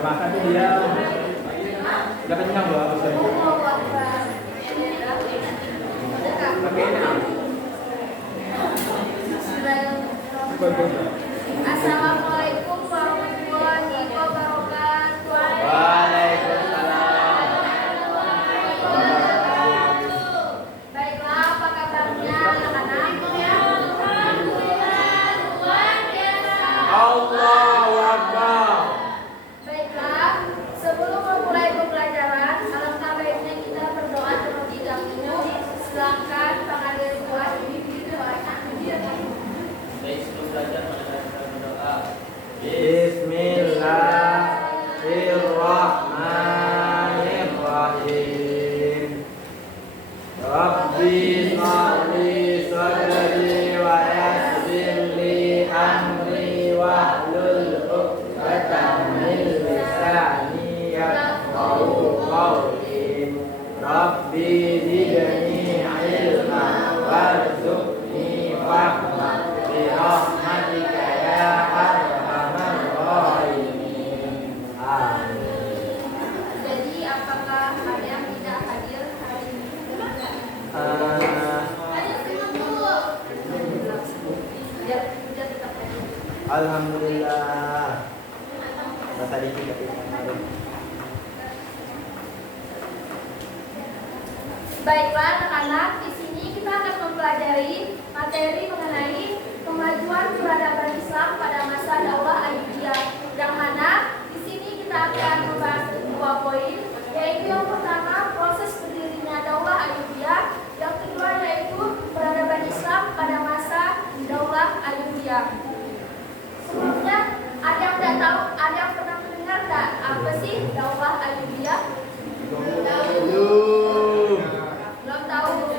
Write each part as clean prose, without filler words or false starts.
makan tuh dia udah kenyang loh harusnya. Pakai ini. Assalamualaikum warahmatullahi wabarakatuh. Waalaikumsalam. Baiklah, apa kabarnya anak-anak? Alhamdulillah, luar biasa. Allahu Akbar. Baiklah, sebelum memulai pembelajaran, alangkah baiknya kita berdoa terlebih dahulu. Silakan pengadir kelas ini didoakan. Baik, sebelum belajar kita berdoa. Bismillahirrahmanirrahim. Rabbi shrahli sadri wa yassir li amri wahlul 'uqdatam min lisani yafqahu qawli. Rabbi zidni ilman warzuqni fahman bi rahmatika ya arhamar rahimin. Amin. Jadi, apakah ada yang tidak hadir hari ini? Biar tetap hadir. Alhamdulillah. Bahasa dikit tapi kemarin. Baiklah anak-anak, di sini kita akan mempelajari materi mengenai kemajuan peradaban Islam pada masa Daulah Ayyubiyah. Yang mana di sini kita akan membahas dua poin, yaitu yang pertama proses berdirinya Daulah Ayyubiyah, yang kedua yaitu peradaban Islam pada masa Daulah Ayyubiyah. Sebelumnya ada yang tidak tahu, ada yang pernah mendengar tak apa sih Daulah Ayyubiyah? Belum tahu.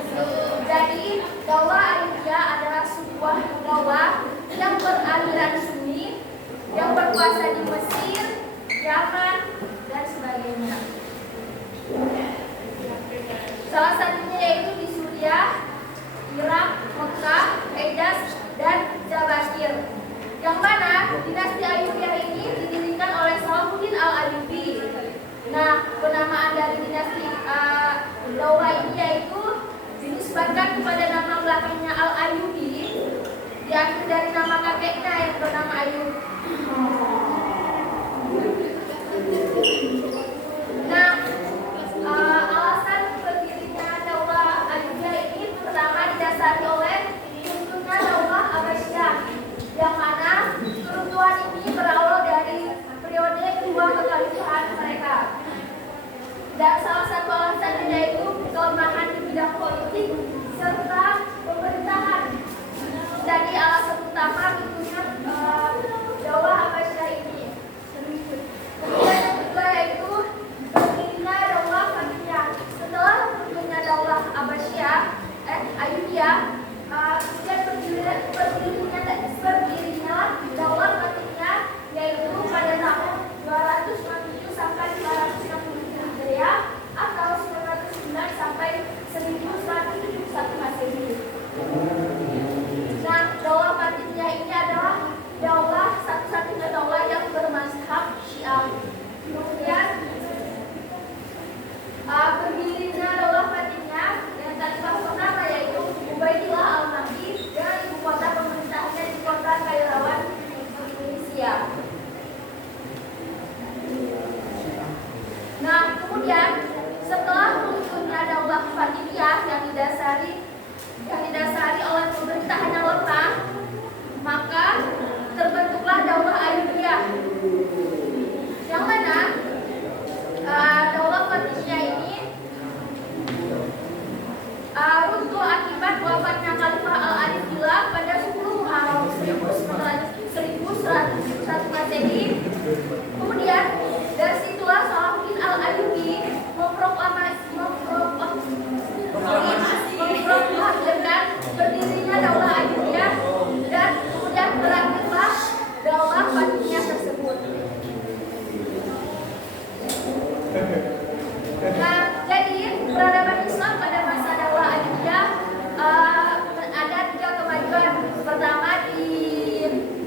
Jadi Daulah Ayyubiyah adalah sebuah daulah yang beraliran Sunni yang berkuasa di Mesir, Yaman, dan sebagainya. Salah satunya yaitu di Suriah, Irak, Mekah, Hejaz, dan Jabashir. Yang mana dinasti Ayyubiyah ini didirikan oleh Salahuddin Al-Ayyubi. Nah, penamaan dari dinasti Daulah ini yaitu dinisbatkan kepada nama belakangnya Al-Ayyubi, diambil dari nama kakeknya yang bernama Ayyub. Nah, alasan berdirinya Daulah Ayyubiyah ini pertama didasari oleh runtuhnya Daulah Abbasiyah, yang mana keruntuhan ini berawal dari periode kedua kekhalifahan mereka. Dan salah satu alasannya yaitu kelemahan di bidang politik serta pemerintahan. Jadi alasan utama runtuhnya Daulah Abbasiyah ini. Kemudian yang kedua yaitu berdirinya Daulah Fatimiyah. Setelah runtuhnya Daulah Ayyubiyah, kemudian berdirinya Daulah Fatimiyah, yaitu pada tahun 257 sampai 260 Hijriah atau 909 sampai 1171 Masehi. Nah, Daulah Fatimiyah ini adalah daulah satu-satunya daulah yang bermazhab Syiah. Kemudian berdirinya Daulah Fatimiyah yang khalifah pertama yaitu Ubaidillah Al-Mahdi dengan ibu kota pemerintahannya di kota Kairawan, Indonesia. Nah, kemudian setelah runtuhnya Daulah Fatimiyah yang didasari oleh pemerintahan yang lemah, maka terbentuklah Daulah Ayyubiyah, yang mana Daulah Fatimiyah ini runtuh akibat wafatnya Khalifah Al-Adillah pada 10 Muharram 1101 Masehi. Kemudian dari situlah Salahuddin Al-Ayyubi memproklamasikan berdirinya Daulah Ayyubiyah, dan kemudian berakhirlah Daulah Fatimiyah tersebut. Nah, jadi peradaban Islam pada masa Daulah Ayyubiyah ada 3 kemajuan. Pertama,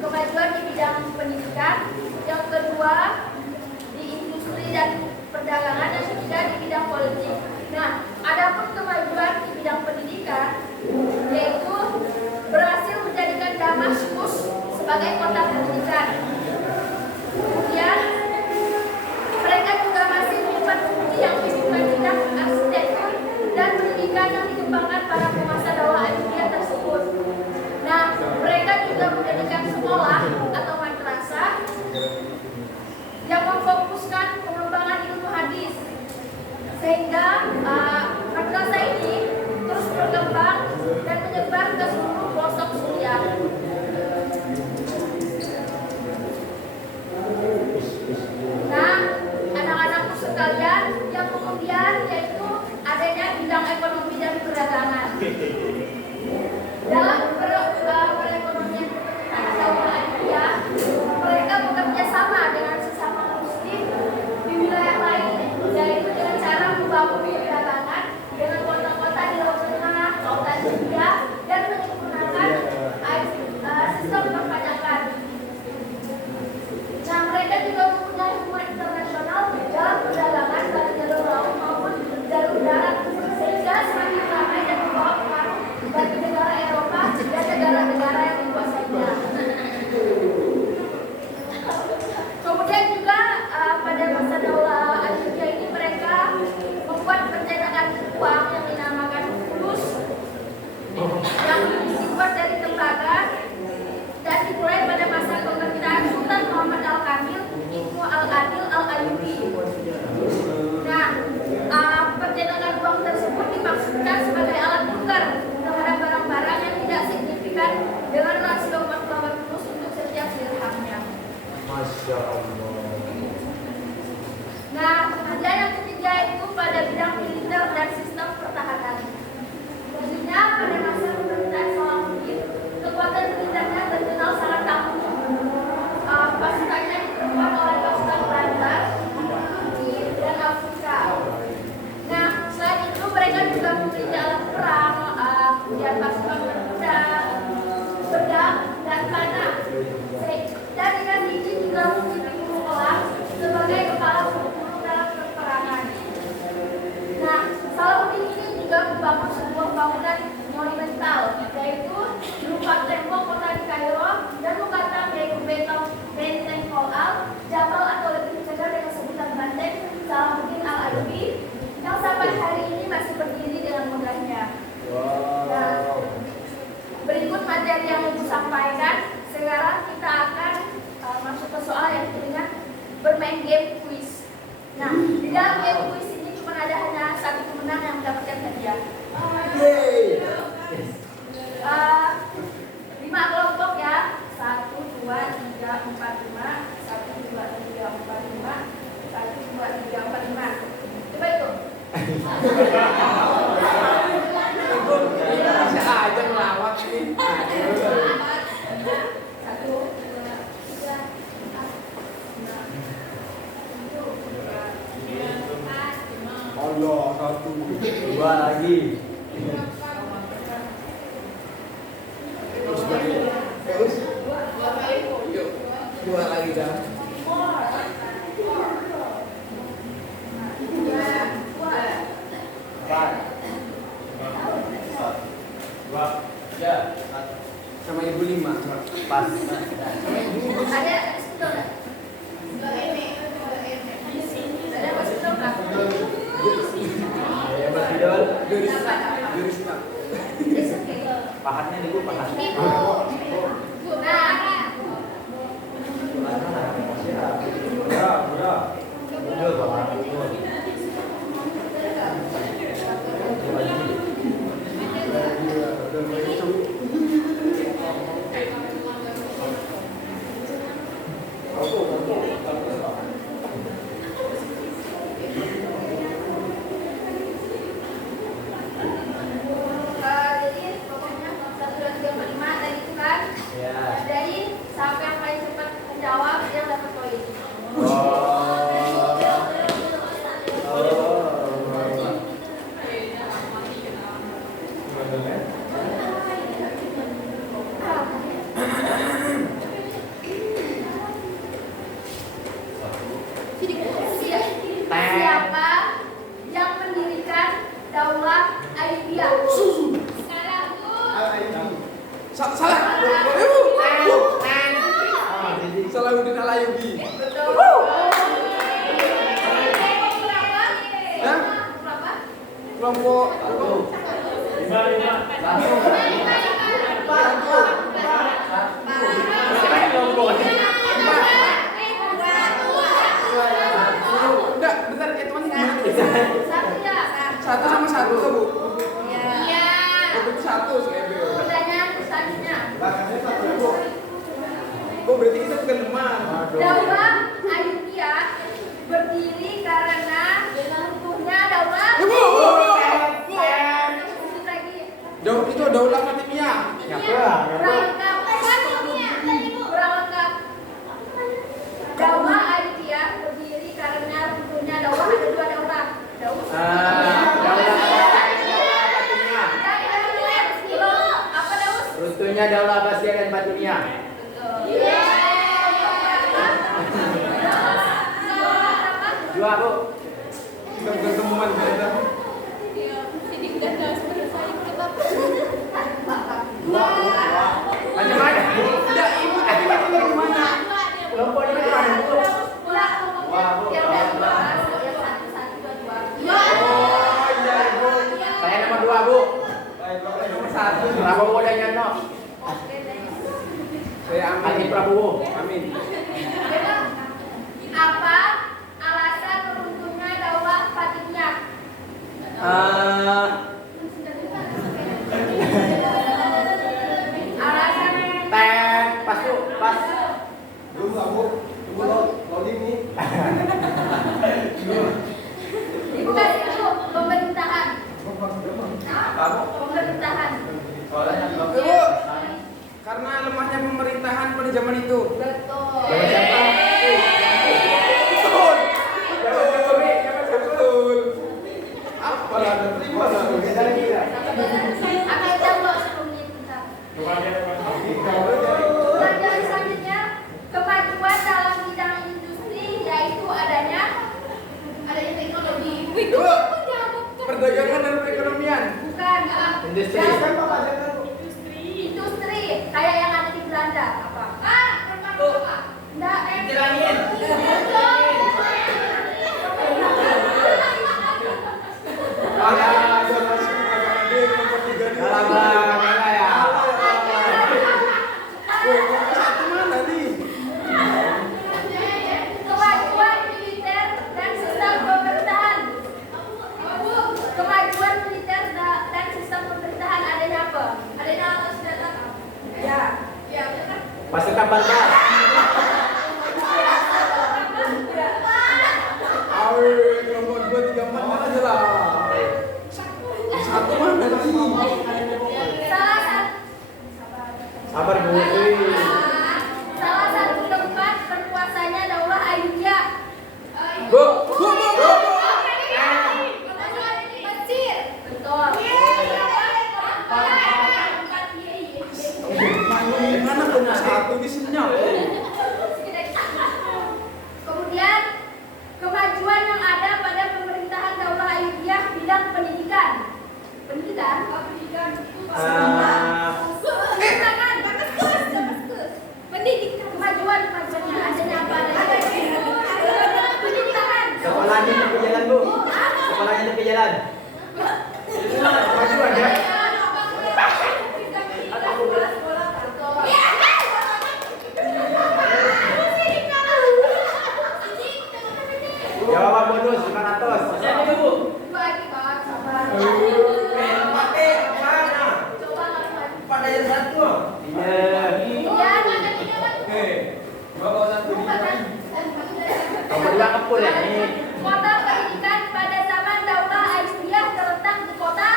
kemajuan di bidang pendidikan. Yang kedua, sehingga madrasah ini terus berkembang dan menyebar ke seluruh pelosok Suriah. Nah, anak-anakku sekalian, yang kemudian yaitu adanya bidang ekonomi dan perdagangan. Dalam perekonomian Indonesia, mereka bekerja sama dengan sesama muslim di wilayah lain, yaitu dengan cara membangun perdagangan dengan kota-kota di Laut Tengah, Lautan India, dan menyempurnakan sistem perpajakan. Nah, mereka juga mempunyai hubungan internasional dalam perdagangan baik jalur laut maupun jalur darat, sehingga semakin ramai dan membawa pengaruh bagi negara Eropa dan negara-negara yang dikuasainya. Kemudian juga pada masa Daulah Ayyubiyah ini mereka membuat percetakan uang yang dinamakan fulus yang dibuat dari tembaga dan dimulai pada masa pemerintahan Sultan Muhammad Al-Kamil Ibnu Al-Adil Al-Ayyubi. Nah, percetakan uang tersebut dimaksudkan sebagai alat tukar terhadap barang-barang yang tidak signifikan dengan rasio 4 fulus untuk setiap dirhamnya. Masya Allah. Nah, kemudian yang ketiga itu pada bidang militer dan sistem pertahanan. Selanjutnya pada masa pemerintahan Salahuddin, kekuatan militernya terkenal sangat tangguh. Pasukannya diperkuat oleh pasukan Belanda, Turki, dan Afrika. Nah, selain itu mereka juga memiliki alat perang, kemudian pasukan berkuda, pedang, dan panah. Dan dengan ini juga memiliki Elang sebagai kepala pemburu dalam peperangan. Nah, Salahuddin ini juga membangun sebuah bangunan monumental, yaitu berupa tembok kota di Kairo dan membentang yaitu benteng Kolal, Jabal atau lebih dikenal dengan sebutan benteng Salahuddin Al-Ayyubi, yang sampai hari ini masih berdiri dengan megahnya. Nah, berikut materi yang Ibu sampaikan. Sekarang kita akan masuk ke soal yang dengan bermain game quiz. Nah, di dalam game quiz ini cuma ada hanya satu pemenang yang mendapatkan hadiah. 5 kelompok ya. 1, 2, 3, 4, 5. 1, 2, 3, 4, 5. 1, 2, 3, 4, 5. Coba itu. Bisa aja ngelawak ini. 1, 2, 3, 4, 5. Allah, 1, 2 lagi. Terus 2 lagi dah. Sama ibu 5 pas. Ada spidol nggak? Ada spidol nggak? Ya, spidol. Garis nak. Pahatnya nih bu, pahat. Ibu. Nah, Udah. Udah, pahat. jadi pokoknya 1, 2, 3, 4, 5 tadi itu kan. Ya. Jadi siapa yang paling cepat menjawab dia dapat poin. Siapa yang mendirikan Daulah Ayyubiyah? Sekarang Salah. Salahuddin Al-Ayyubi. betul. Hah? Kelompok Enggak, bentar ya teman. Satu sama satu Bu. Iya. Oh, berarti satu sekebe. Pertanyaan selanjutnya. Oh, berarti kita bukan teman. Daulah Ayudhya berdiri karena runtuhnya daulah. Lagi. Itu Daulah Fatimiyah. Berangkap. Daulah Ayudhya berdiri karena runtuhnya daulah. Ada dua daulah. Apa Daus? Runtuhnya Daulah Abbasiyah dan Fatimiyah. Dua Bu. Kita bukan teman kita. Macam mana? Tidak, ibu tadi itu yang mana? Kelompok ini mana Bu? Oh, iya Ibu. Saya nomor 2 Bu. Nomor 1. Prabowo dan Yano. Saya Adi amin. Prabowo. Amin. Apa alasan runtuhnya daulah Fatimiyah? Alasan Pas Bu, pas. Ibu kasih dulu pemerintahan. Pemerintahan. Ibu, karena lemahnya pemerintahan pada zaman itu. Betul. Zaman siapa? Betul. Betul. Apa ada terima Akan jawab sebelumnya kita. Pelajaran selanjutnya, kemajuan dalam bidang industri yaitu adanya teknologi. Ibu, perdagangan dan perekonomian. Bukan. Industri. Industri kayak yang ada di Belanda. Apa? Enggak. Jalanin. Kemajuan militer dan sistem pemerintahan. Kemajuan militer dan sistem pemerintahan adanya apa? Adanya alat senjata. Ya. Ya. Pasukan Barbar. Sabar Bu. Salah satu tempat berkuasanya daulah Ayudhya. Bu. Mesir. Betul. Mana punya satu di sini? Kemudian kemajuan yang ada pada pemerintahan daulah Ayudhya bidang pendidikan. Pendidikan? Pendidikan. Pendidikan. Kemajuannya adanya apa? Pendidikan. Sekolahnya tepi jalan Bu. Sekolahnya tepi jalan. Kemajuan ya. Jawaban bonus 500. Siapa Bu? Coba Nomor 2 kepul ya ini. Kota pendidikan pada zaman daulah Ayudhya terletak di kota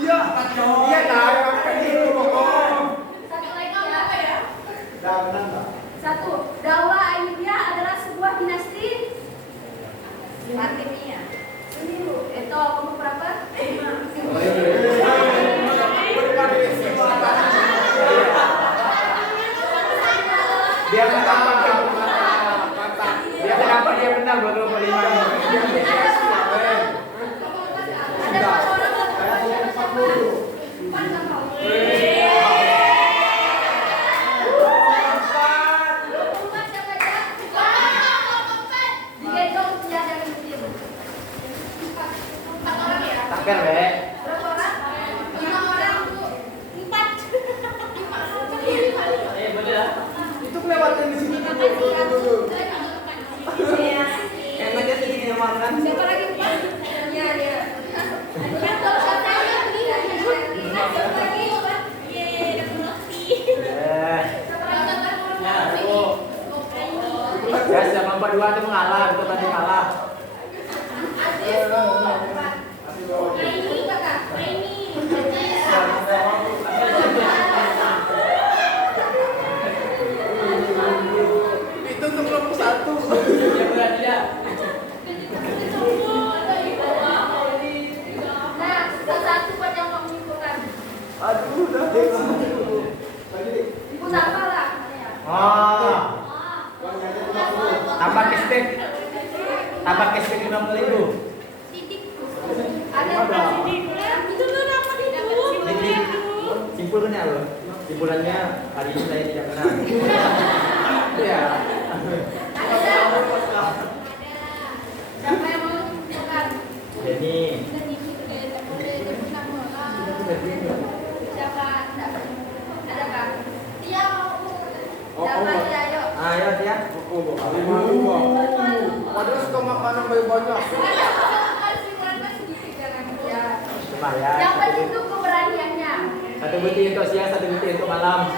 Iya tahu apa itu pokok. Satu lagi ya. Satu, daulah Ayudhya adalah sebuah dinasti Fatimiyah. Itu kamu berapa? Dia mendapat dia mendapat dia menang 25. Ada berapa orang? tadi mengalah, itu tadi kalah. Ini kakak, ini. Itu untuk kelompok 1. Nah, satu buat yang mau menyimpulkan. Aduh, udah. Ibu tambah lah. Oh, tambah cashback. Tambah cashback 50.000. Ada itu tuh dapat itu. Jadi simpulnya loh. Simpulannya hari ini saya tidak menang. Iya. Siapa yang mau menyimpulkan? Jadi Siapa? Ada kak? Dia mau. Siapa dia? Ayo. ayo dia. Padahal suka makanan banyak-banyak. Lumayan. Yang penting itu keberaniannya. Satu butir untuk siang, satu butir untuk malam.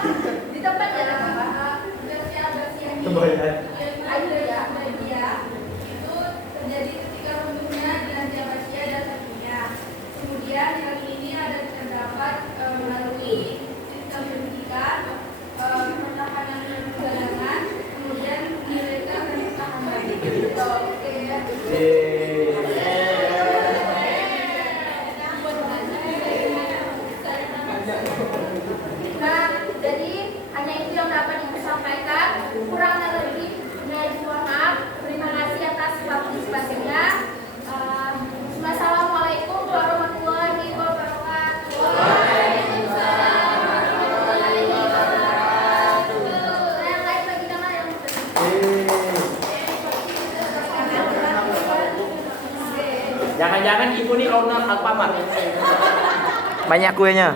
Di tempat jalan apa? Bersiap-bersiap. Lumayan. Ayo ya, dia itu terjadi ketika bentuknya dengan siapa sia dan satunya. Kemudian yang ini ada terdapat melalui sistem pendidikan, pertahanan dan perdagangan, kemudian mereka pertahanan. Oke. Nah, jadi hanya itu yang dapat ibu sampaikan. Kurang lebih, mohon maaf. Terima kasih atas partisipasinya. Wassalamualaikum warahmatullahi wabarakatuh. Waalaikumsalam warahmatullahi wabarakatuh. Yang lain bagi nama yang Jangan-jangan ibu nih owner Alfamart. Banyak kuenya.